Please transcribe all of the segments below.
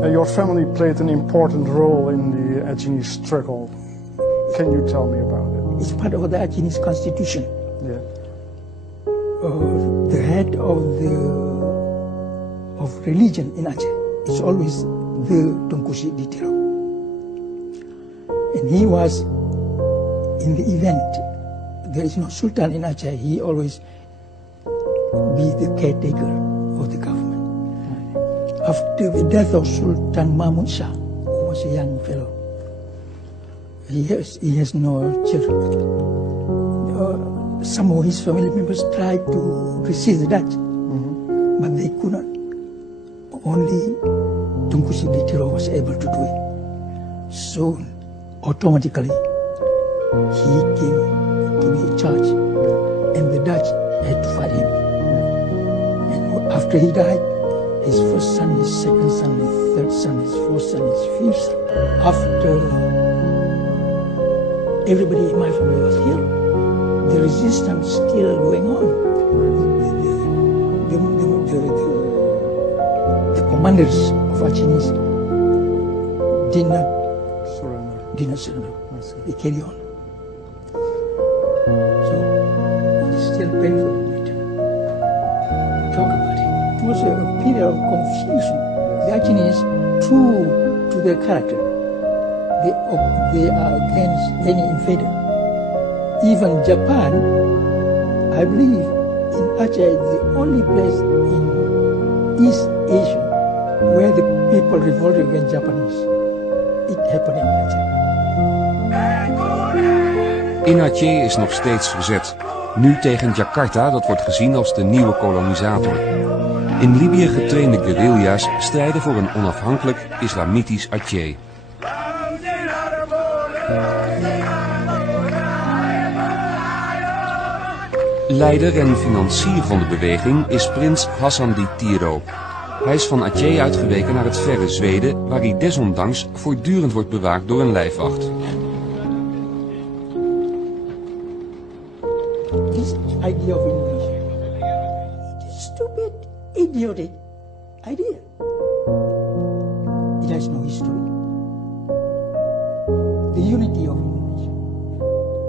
Your family played an important role in the Aceh struggle. Can you tell me about it? It's part of the Aceh constitution. Yeah. The head of religion in Aceh is always the Tunku Ditiro. And he was in the event. There is no sultan in Aceh. He always be the caretaker of the government. After the death of Sultan Mahmud Shah, who was a young fellow, he has no children. Some of his family members tried to resist the Dutch, but they could not. Only Tunku Ditiro was able to do it. So automatically, he came to be in charge, and the Dutch had to fight him. And after he died, his first son, his second son, his third son, his fourth son, his fifth son. After everybody in my family was killed, the resistance still going on. The commanders of Aceh did not surrender. They carry on. So it is still painful for me to talk about it. It was a period of confusion. The Aceh, true to their character, they are against any invader. Even Japan, I believe, in Aceh is the only place in East Asia where the people revolted against Japanese. It happened in Aceh. In Aceh is nog steeds verzet. Nu tegen Jakarta, dat wordt gezien als de nieuwe kolonisator. In Libië getrainde guerrilla's strijden voor een onafhankelijk islamitisch Aceh. Leider en financier van de beweging is prins Hassan Ditiro. Hij is van Aceh uitgeweken naar het verre Zweden, waar hij desondanks voortdurend wordt bewaakt door een lijfwacht. This idea of Indonesia, it is stupid, idiotic idea. It has no history. The unity of Indonesia.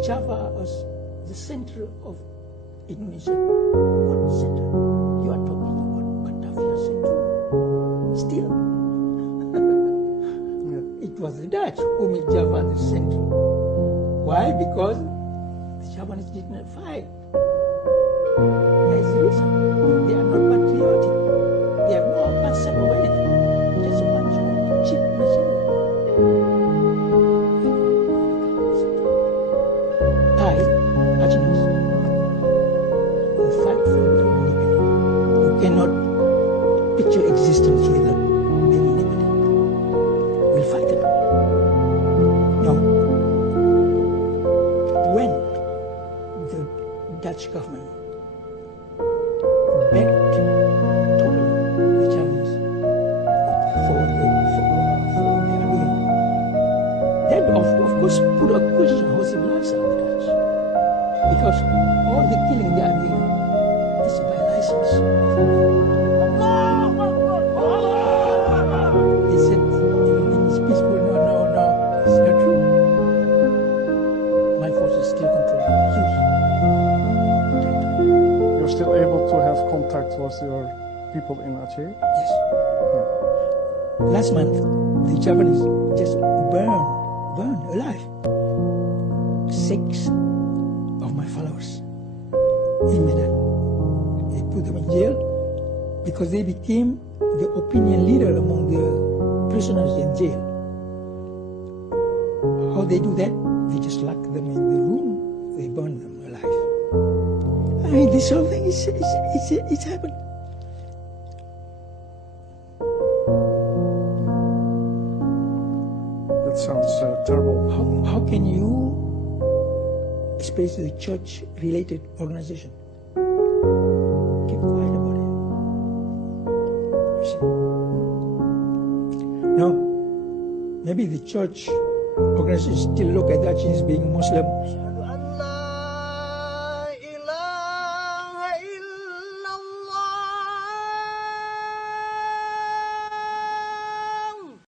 Java was the center of Indonesia. What center? You are talking about Batavia Central. Still. It was the Dutch who made Java the center. Why? Because the Japanese did not fight. That is the reason. They are not patriotic. They have no concept of anything. Just a bunch of cheap machinery. I, Aceh, who fight for their independence, who cannot picture existence without being independent, will fight them. Now, when the Dutch government begged totally the Japanese for their doing, that of course put a question how civilized are the Dutch, because all the killing they are doing is by license. They said everything is peaceful. No, it's not true. My forces still control huge territory. You're still able to have contact with your people in Aceh? Yes. Last month, the Japanese just burned alive 6 of my followers in Medan. They put them in jail because they became the opinion leader among the prisoners in jail. How they do that? They just lock them in the room. They burn them alive. I mean, this whole thing it's happened. That sounds terrible. How can you, especially the church-related organization, keep quiet about it? You see? Now, maybe the church organization still look at that as being Muslim